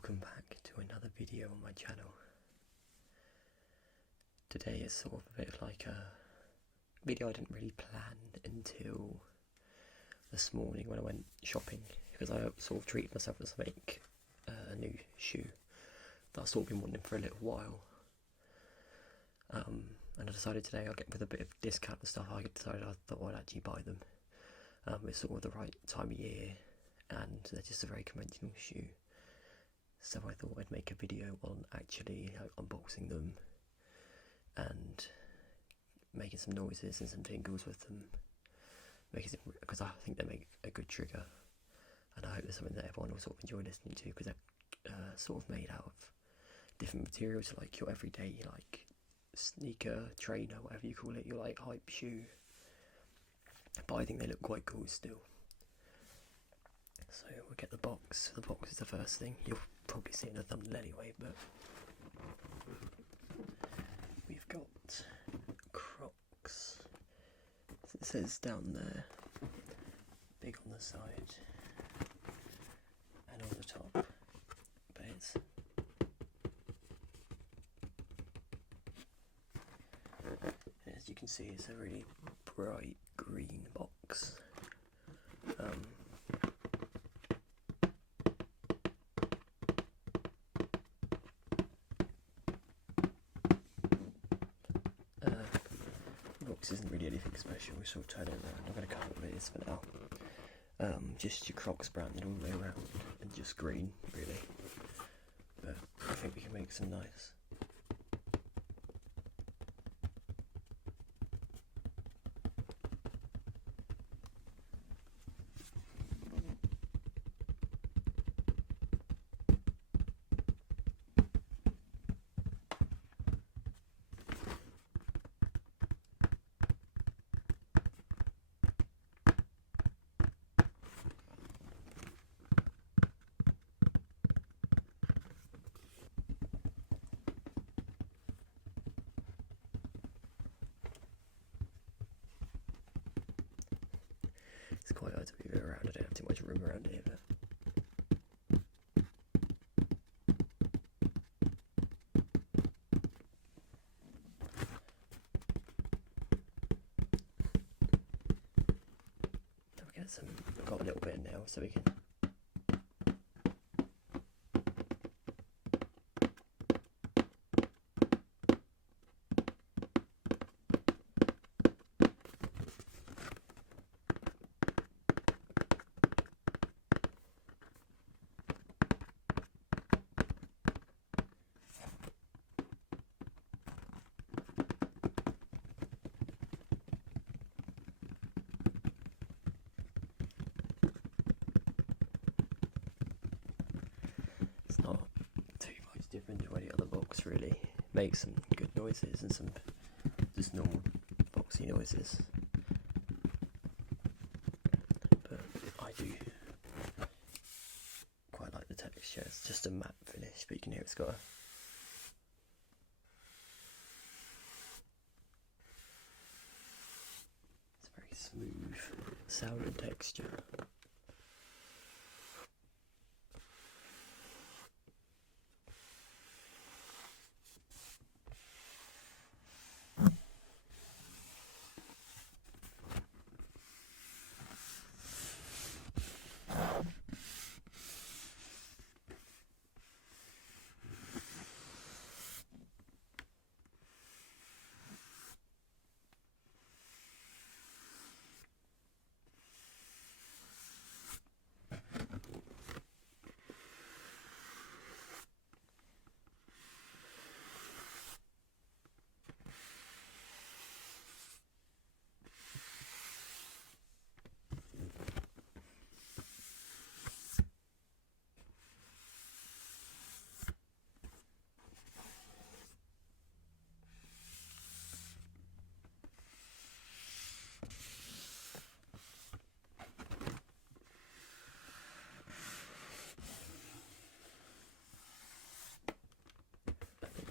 Welcome back to another video on my channel. Today is sort of a bit of like a video I didn't really plan until this morning when I went shopping, because I sort of treated myself to make a new shoe that I've sort of been wanting for a little while. And I decided today I'll get with a bit of discount and stuff. I thought I'd actually buy them. It's sort of the right time of year, and they're just a very conventional shoe. So I thought I'd make a video on actually unboxing them and making some noises and some tingles with them, because I think they make a good trigger, and I hope it's something that everyone will sort of enjoy listening to, because they're sort of made out of different materials, like your everyday like sneaker, trainer, whatever you call it, your like hype shoe. But I think they look quite cool still. So we'll get the box. The box is the first thing. You'll probably see it in the thumbnail anyway, but we've got Crocs. It says down there, big on the side and on the top, but it's as you can see, it's a really bright green box. Box isn't really anything special. We sort of turn it around. I'm going to cut what it is for now. Just your Crocs branded all the way around, and just green, really. But I think we can make some nice. It's quite hard to move it around. I don't have too much room around here, but we've got a little bit now, so we can. Not too much different to any other box, really. Makes some good noises and some just normal boxy noises, but I do quite like the texture. It's just a matte finish, but you can hear it's got a very smooth sound and texture.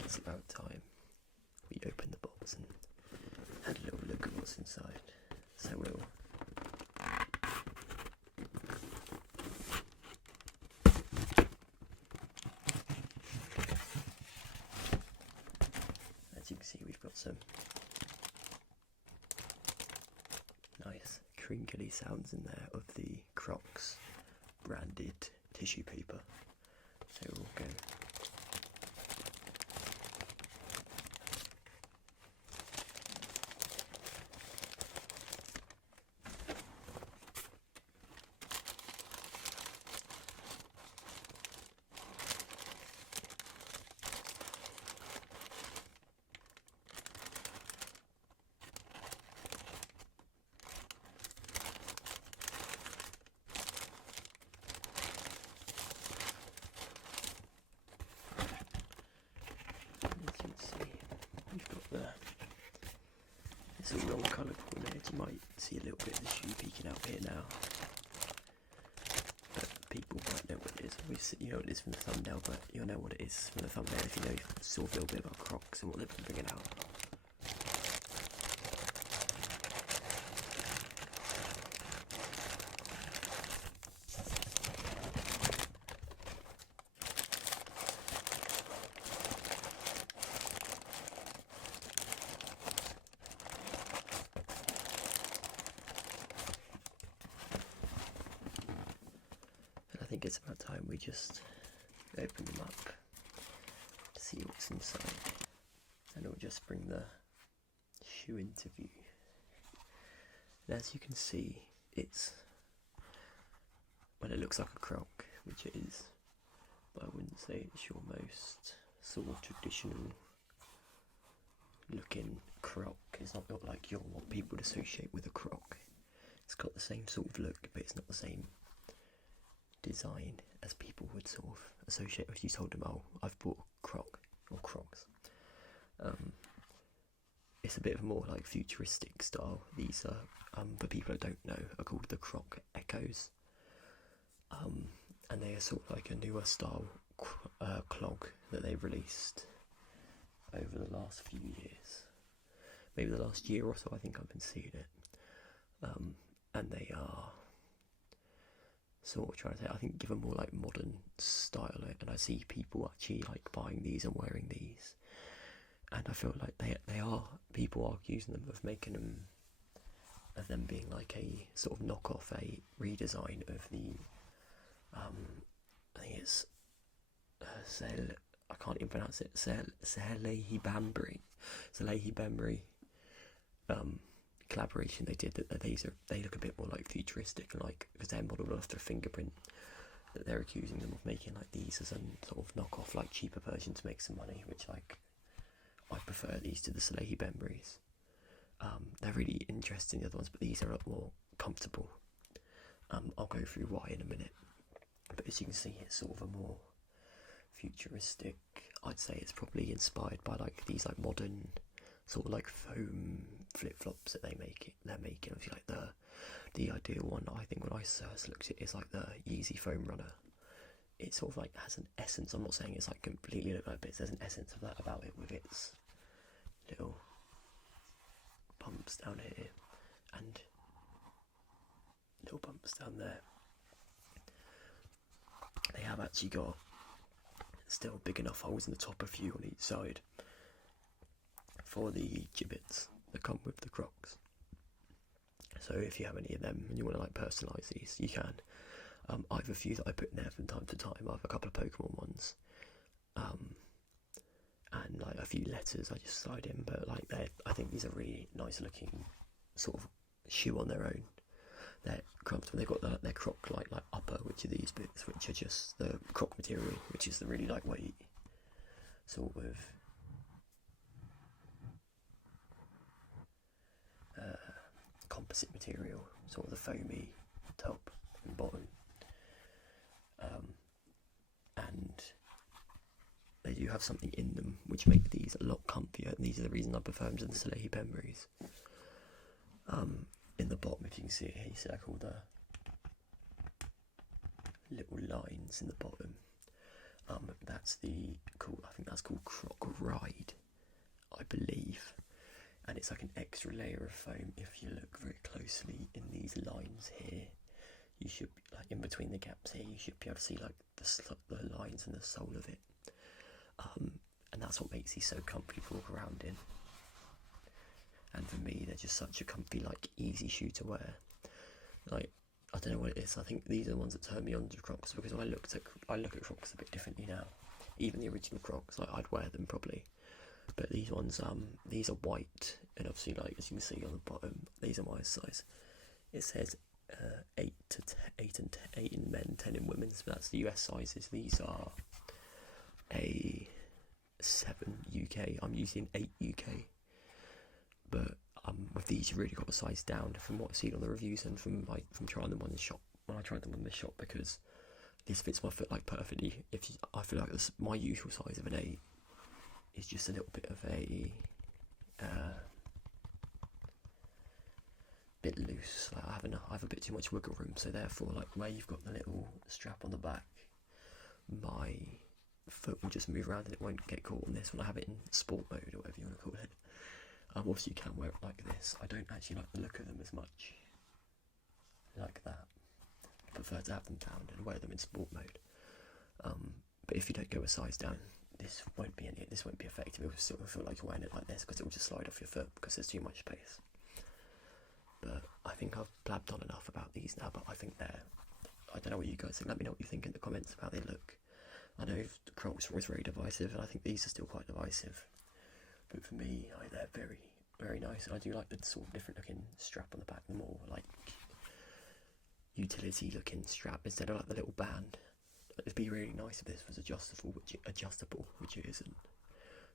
It's about time we open the box and had a little look at what's inside. So we'll see, we've got some nice crinkly sounds in there of the Crocs branded tissue paper. So we'll go. It's all wrong colour coordinated. You might see a little bit of the shoe peeking out here now, but people might know what it is. You know what it is from the thumbnail, but you'll know what it is from the thumbnail if you know sort of a little bit about Crocs and what they've been bringing out. I think it's about time we just open them up to see what's inside, and it'll just bring the shoe into view. And as you can see, it looks like a Croc, which it is, but I wouldn't say it's your most sort of traditional looking Croc. It's not built like you'll want people to associate with a Croc. It's got the same sort of look, but it's not the same design as people would sort of associate if you told them, oh, I've bought a Croc or Crocs. It's a bit of a more like futuristic style. These are, for people that don't know, are called the Crocs Echoes, and they are sort of like a newer style clog that they've released over the last few years, maybe the last year or so. I think I've been seeing it, and they are sort of trying to say, I think, give a more like modern style, and I see people actually like buying these and wearing these, and I feel like people are accusing them of making them, of them being like a sort of knockoff, a redesign of the I think it's I can't even pronounce it, Salehi Bambury collaboration they did. That they look a bit more like futuristic, and like because they're modelled after a fingerprint, that they're accusing them of making like these as a sort of knockoff, like cheaper version to make some money, which like I prefer these to the Salehi Bembury's. They're really interesting, the other ones, but these are a lot more comfortable. I'll go through why in a minute, but as you can see, it's sort of a more futuristic. I'd say it's probably inspired by like these like modern sort of like foam flip-flops that they're making. Obviously, like the ideal one, I think, when I first looked at it, is like the Yeezy Foam Runner. It sort of like has an essence. I'm not saying it's like completely look like, but there's an essence of that about it, with its little bumps down here and little bumps down there. They have actually got still big enough holes in the top, a few on each side, for the gibbets that come with the Crocs. So if you have any of them and you want to like personalise these, you can. I have a few that I put in there from time to time. I have a couple of Pokemon ones, and like a few letters I just slide in. But like I think these are really nice looking sort of shoe on their own. They're comfortable. They've got their Croc like upper, which are these bits, which are just the Croc material, which is the really lightweight sort of composite material, sort of the foamy top and bottom, and they do have something in them which make these a lot comfier, and these are the reason I prefer them to the Salehi Bembury's. In the bottom, if you can see it here, you see like all the little lines in the bottom. That's I think that's called Croc Ride, I believe. And it's like an extra layer of foam. If you look very closely in these lines here, you should, like in between the gaps here, you should be able to see like the lines and the sole of it. And that's what makes these so comfy to walk around in. and for me they're just such a comfy, like, easy shoe to wear. Like, I don't know what it is. I think these are the ones that turn me on to Crocs, because I look at Crocs a bit differently now. Even the original Crocs, like, I'd wear them probably, but these ones, these are white, and obviously, like, as you can see on the bottom, these are my size. It says 8 in men, 10 in women's, but that's the US sizes. These are a 7 UK. I'm using 8 UK, but with these you've really got to size down from what I've seen on the reviews and from trying them on the shop. When I tried them on the shop, because this fits my foot like perfectly. I feel like my usual size of an 8 is just a little bit of a bit loose. Like, I have a bit too much wiggle room, so therefore, like, where you've got the little strap on the back, my foot will just move around and it won't get caught on this when I have it in sport mode, or whatever you want to call it. Obviously you can wear it like this. I don't actually like the look of them as much like that. I prefer to have them down and wear them in sport mode. But if you don't go a size down, this won't be effective. It will still feel like you're wearing it like this, because it will just slide off your foot because there's too much space. But I think I've blabbed on enough about these now, but I think I don't know what you guys think. Let me know what you think in the comments of how they look. I know the Crocs was very divisive, and I think these are still quite divisive. But for me, they're very, very nice. And I do like the sort of different looking strap on the back, the more like utility looking strap instead of like the little band. It'd be really nice if this was adjustable, which it isn't.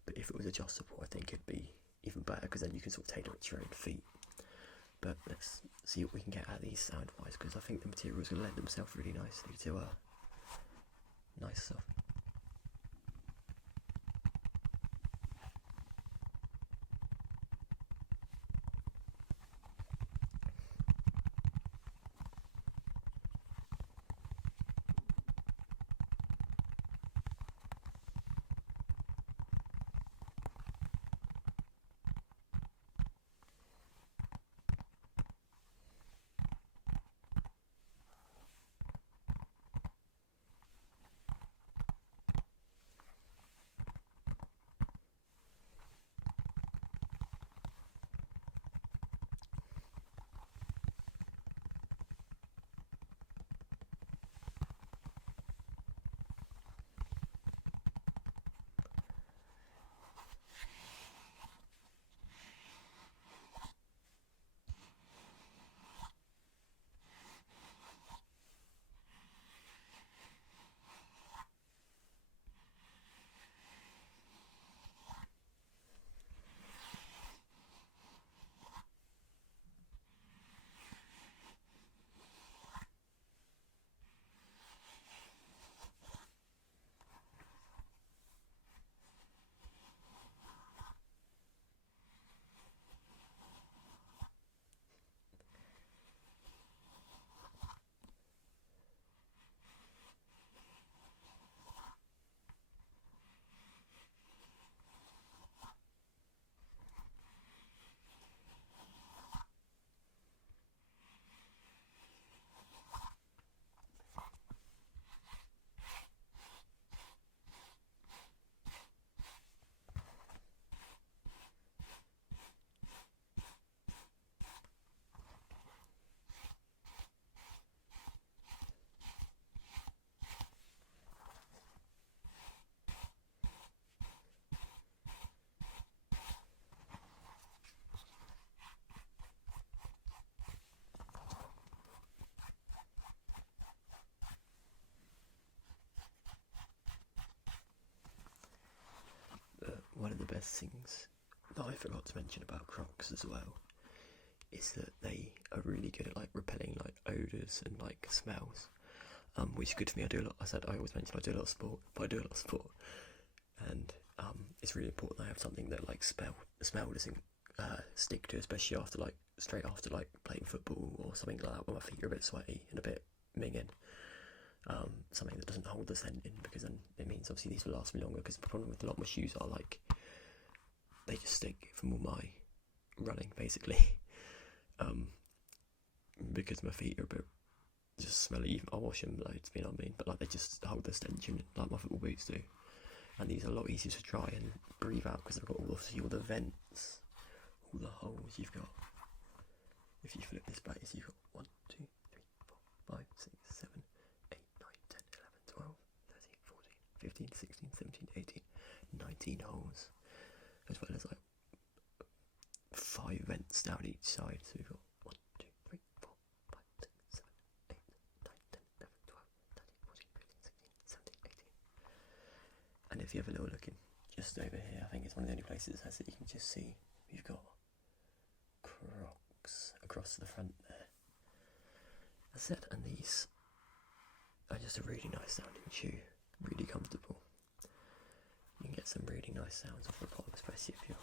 But if it was adjustable, I think it'd be even better, because then you can sort of tailor it to your own feet. But let's see what we can get out of these sound-wise, because I think the materials will lend themselves really nicely to nice stuff. One of the best things that I forgot to mention about Crocs as well is that they are really good at like repelling like odours and like smells, which is good for me. I always mention I do a lot of sport, and it's really important I have something that like the smell doesn't stick to, especially straight after playing football or something like that, when my feet are a bit sweaty and a bit minging. Something that doesn't hold the scent in, because then it means obviously these will last me longer, because the problem with a lot of my shoes are like they just stink from all my running, basically. Because my feet are a bit just smelly. I wash them loads, you know what I mean, but like they just hold the stench in, like my football boots do. And these are a lot easier to dry and breathe out, because they've got all the vents all the holes you've got. If you flip this back, you've got 1, 2, 3, 4, 5, 6, 7, 8, 9, 10, 11, 12, 13, 14, 15, 16, 17, 18, 19 holes, as well as like 5 vents down each side. So we've got 1, 2, 3, 4, 5, 6, 7, 8, 9, 10, 11, 12, 13, 14, 15, 16, 17, 18. And if you have a little look in just over here, I think it's one of the only places that you can just see we've got Crocs across the front there. That's it, and these are just a really nice sounding shoe, really comfortable. You can get some really nice sounds off the bottom, especially if you're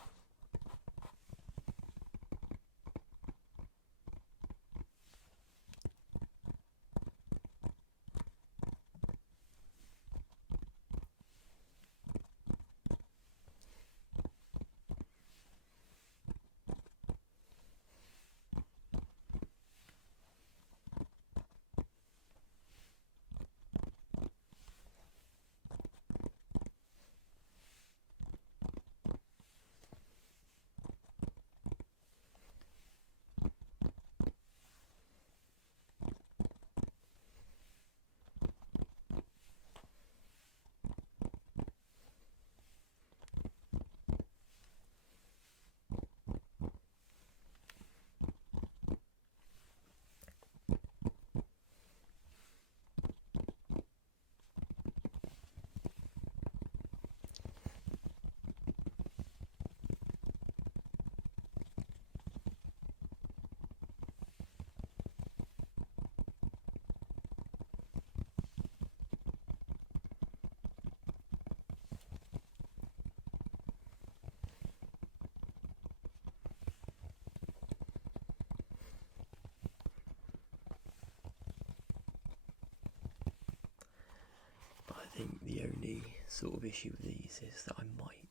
I think the only sort of issue with these is that I might,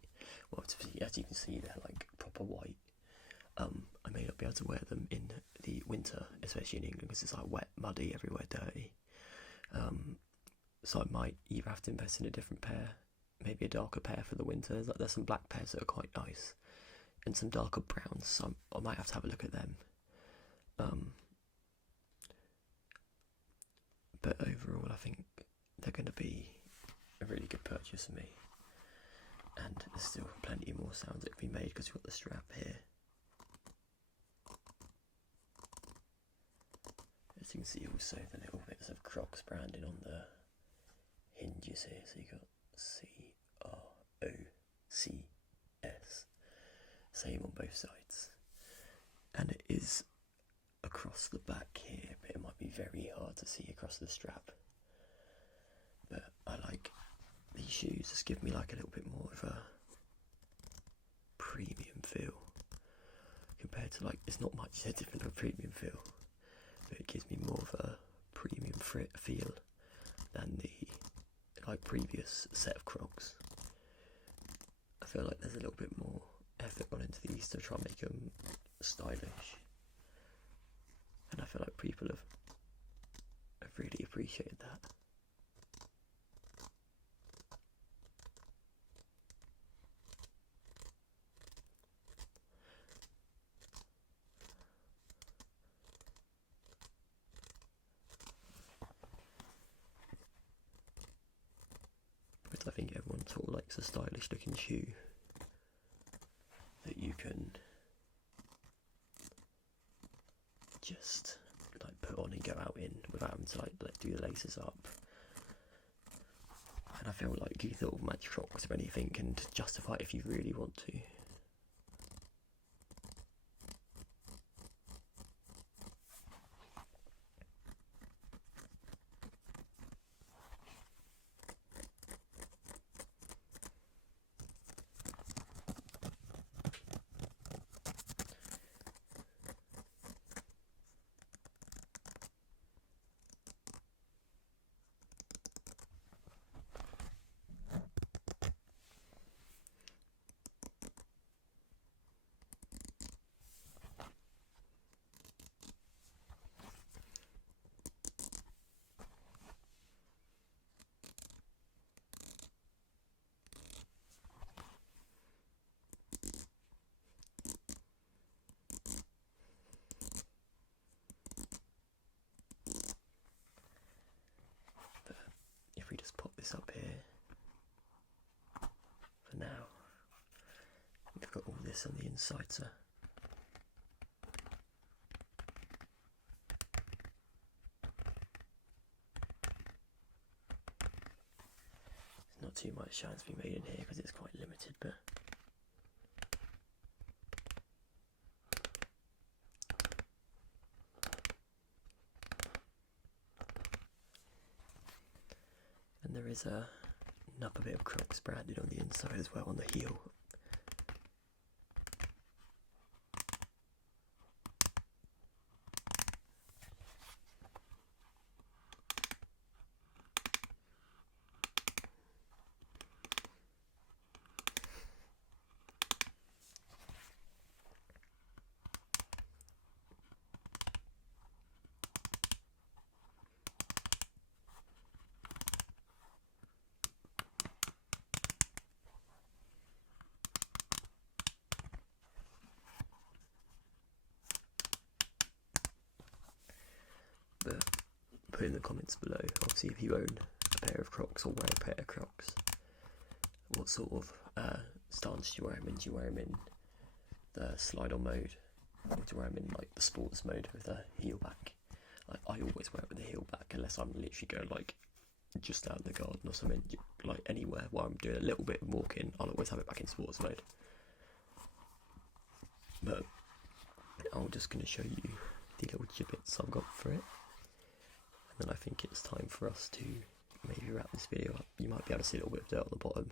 well, as you can see, they're like proper white. I may not be able to wear them in the winter, especially in England, because it's like wet, muddy, everywhere dirty. So I might either have to invest in a different pair, maybe a darker pair for the winter. There's some black pairs that are quite nice, and some darker browns, so I might have to have a look at them. But overall, I think they're going to be a really good purchase for me, and there's still plenty more sounds that can be made because you've got the strap here. As you can see, also the little bits of Crocs branding on the hinges here, so you've got CROCS, same on both sides, and it is across the back here, but it might be very hard to see across the strap. But I like these shoes, just give me like a little bit more of a premium feel compared to, like, it's not much different of a premium feel, but it gives me more of a premium feel than the like previous set of Crocs. I feel like there's a little bit more effort gone into these to try and make them stylish, and I feel like people have really appreciated that. Because I think everyone sort of likes a stylish looking shoe that you can just like put on and go out in without having to like do the laces up. And I feel like you sort of match Crocs or anything and justify it if you really want to. this on the inside, so there's not too much chance to be made in here because it's quite limited, but and there is another bit of Crocs branded on the inside as well, on the heel. But put in the comments below, obviously, if you own a pair of Crocs or wear a pair of Crocs, what sort of stance do you wear them in? Do you wear them in the slide-on mode, or do you wear them in like the sports mode with the heel back? Like, I always wear it with the heel back unless I'm literally going like just out in the garden or something, like anywhere where I'm doing a little bit of walking. I'll always have it back in sports mode. But I'm just going to show you the little gibbets I've got for it. And then I think it's time for us to maybe wrap this video up. You might be able to see a little bit of dirt on the bottom,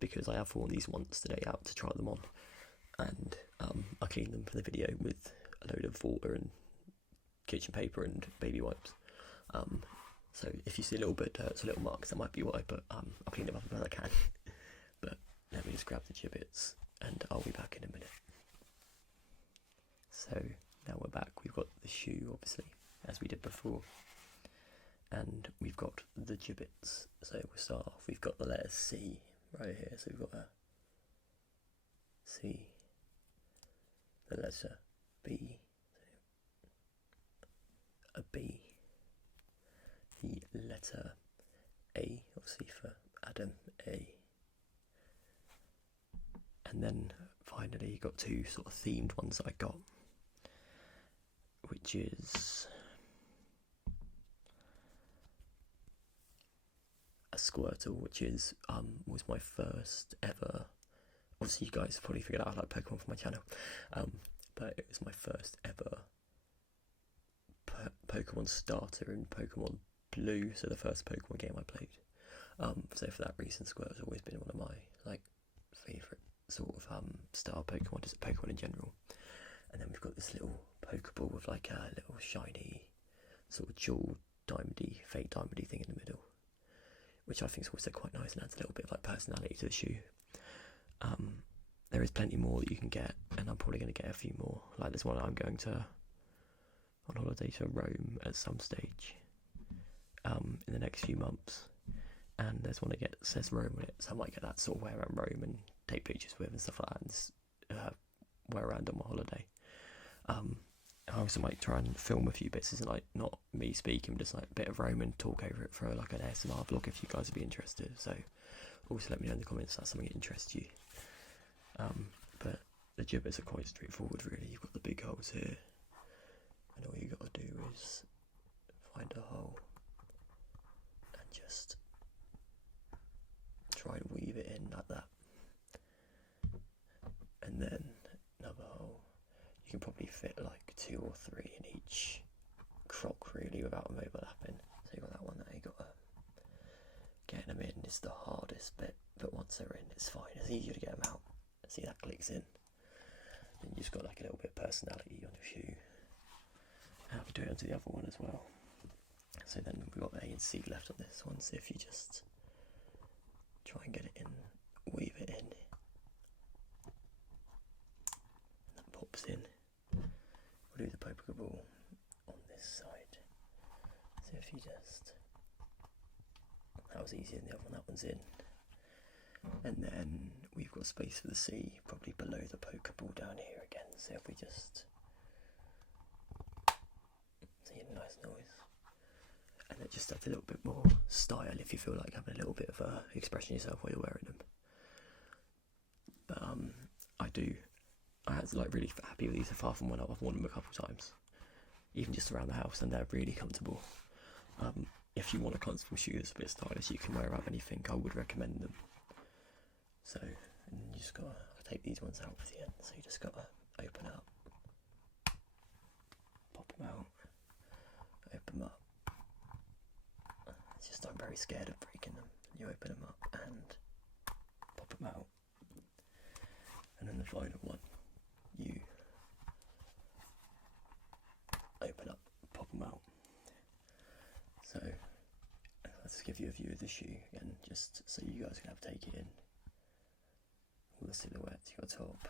because I have worn these once today out to try them on, and I cleaned them for the video with a load of water and kitchen paper and baby wipes. So if you see a little bit of dirt, so little marks, that might be why, but I'll clean them up as I can. But let me just grab the gibbets and I'll be back in a minute. So now we're back. We've got the shoe, obviously, as we did before, and we've got the gibbets. So we'll start off, we've got the letter C right here, so we've got a C, the letter B, a B, the letter A, obviously for Adam, A, and then finally you got two sort of themed ones that I got, which is a Squirtle, which is was my first ever. Obviously, you guys probably figured out I like Pokemon for my channel, but it was my first ever Pokemon starter in Pokemon Blue, so the first Pokemon game I played. So for that reason, Squirtle's always been one of my favourite sort of style Pokemon, just Pokemon in general. And then we've got this little Pokeball with like a little shiny sort of jewel diamondy, fake diamondy thing in the middle, which I think is also quite nice and adds a little bit of like personality to the shoe. There is plenty more that you can get, and I'm probably going to get a few more. Like there's one I'm going to on holiday to Rome at some stage in the next few months, and there's one that says Rome on it, so I might get that sort of wear around Rome and take pictures with and stuff like that, and wear around on my holiday. I also might try and film a few bits, isn't like not me speaking, just like a bit of Rome and talk over it for like an ASMR vlog if you guys would be interested. So also let me know in the comments if that's something that interests you. But the gibbets are quite straightforward really. You've got the big holes here, and all you got to do is find a hole and just try and weave it in like that, and then another hole. You can probably fit like 2 or 3 in each croc really without them overlapping. So you got that one there, you got getting them in is the hardest bit, but once they're in it's fine, it's easier to get them out. See, that clicks in. Then you just got like a little bit of personality on your shoe. I'll do it onto the other one as well. So then we've got A and C left on this one, so if you just try and get it in, weave it in, and that pops in. We'll do the Pokeball on this side. So if you just, that was easier than the other one, that one's in. And then we've got space for the C, probably below the Pokeball down here again. So if we just, see a nice noise. And it just adds a little bit more style if you feel like having a little bit of expression yourself while you're wearing them. But I I was like really happy with these so far from when I've worn them a couple of times, even just around the house, and they're really comfortable. If you want a comfortable shoe that's a bit stylish, you can wear around anything, I would recommend them. So, and you just gotta take these ones out for the end, so you just gotta open up, pop them out, open them up. It's just I'm very scared of breaking them. You open them up and pop them out. And then the final one, you open up, pop them out. So let's give you a view of the shoe again, just so you guys can have take it in. All the silhouettes, your top,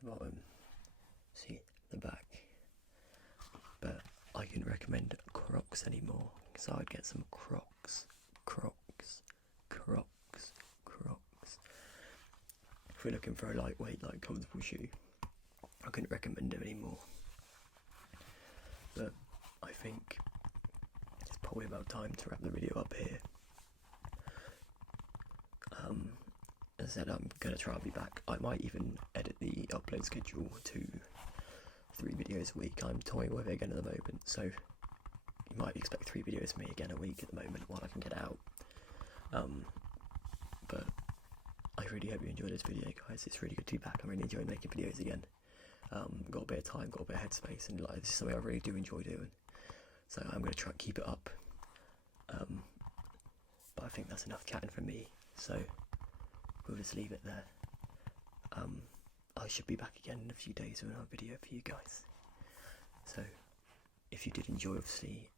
the bottom, see the back. But I couldn't recommend Crocs anymore, so I'd get some Crocs. If we're looking for a lightweight, like comfortable shoe, I couldn't recommend them anymore. But I think it's probably about time to wrap the video up here. As I said, I'm going to try and be back. I might even edit the upload schedule to 3 videos a week. I'm toying with it again at the moment, so you might expect 3 videos from me again a week at the moment while I can get it out. But I really hope you enjoyed this video, guys. It's really good to be back. I'm really enjoying making videos again. Got a bit of time, got a bit of headspace, and like, this is something I really do enjoy doing. So I'm going to try and keep it up. But I think that's enough chatting from me, so we'll just leave it there. I should be back again in a few days with another video for you guys. So if you did enjoy, obviously,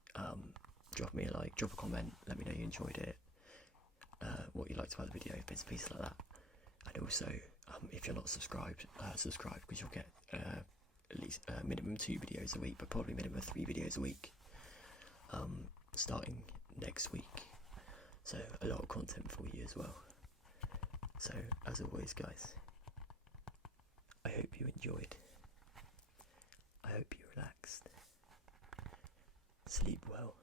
drop me a like, drop a comment, let me know you enjoyed it, what you liked about the video, bits and pieces like that. And also, if you're not subscribed, subscribe, because you'll get at least minimum 2 videos a week, but probably minimum 3 videos a week, starting next week. So a lot of content for you as well. So as always, guys, I hope you enjoyed. I hope you relaxed. Sleep well.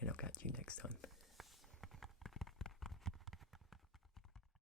And I'll catch you next time.